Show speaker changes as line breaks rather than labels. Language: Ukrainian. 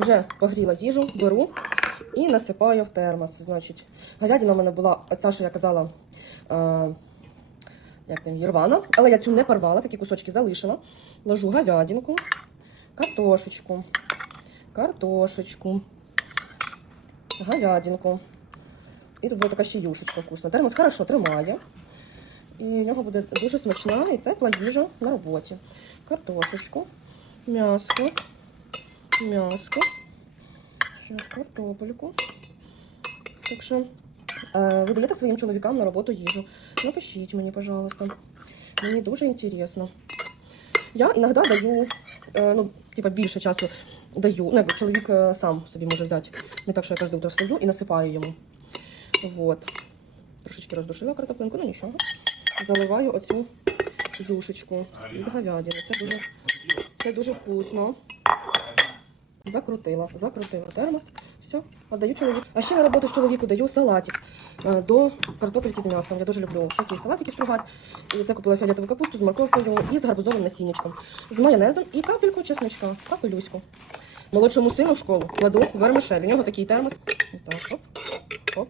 Вже погріла їжу, беру і насипаю в термос. Значить, говядина в мене була, оця, що я казала, е, як там її, рвана, але я цю не порвала, такі кусочки залишила. Ложу говядинку, картошечку, картошечку, говядинку. І тут буде така ще юшечка вкусна. Термос хорошо тримає. І в нього буде дуже смачна і тепла їжа на роботі. Картошечку, м'яско, м'яско, ще картопельку. Так що е, ви даєте своїм чоловікам на роботу їжу. Напишіть мені, пожалуйста. Мені дуже інтересно. Я іноді даю, е, ну, типа більше часу даю. Ну, якби чоловік е, сам собі може взяти. Не так, що я кожне утро встаю і насипаю йому. Вот. Трошечки роздушила картоплинку, ну нічого. Заливаю оцю юшечку від говядини. Це дуже, це дуже вкусно. Закрутила, закрутила термос. Все, віддаю чоловіку. А ще на роботу з чоловіку даю салатик е, до картопельки з м'ясом. Я дуже люблю такі салатики стругати. Це купила фіолетову капусту з морковкою і з гарбузовим насіннячком. З майонезом і капельку чесночка, капелюську. Молодшому сину в школу кладу вермишель. У нього такий термос. Так, оп, оп.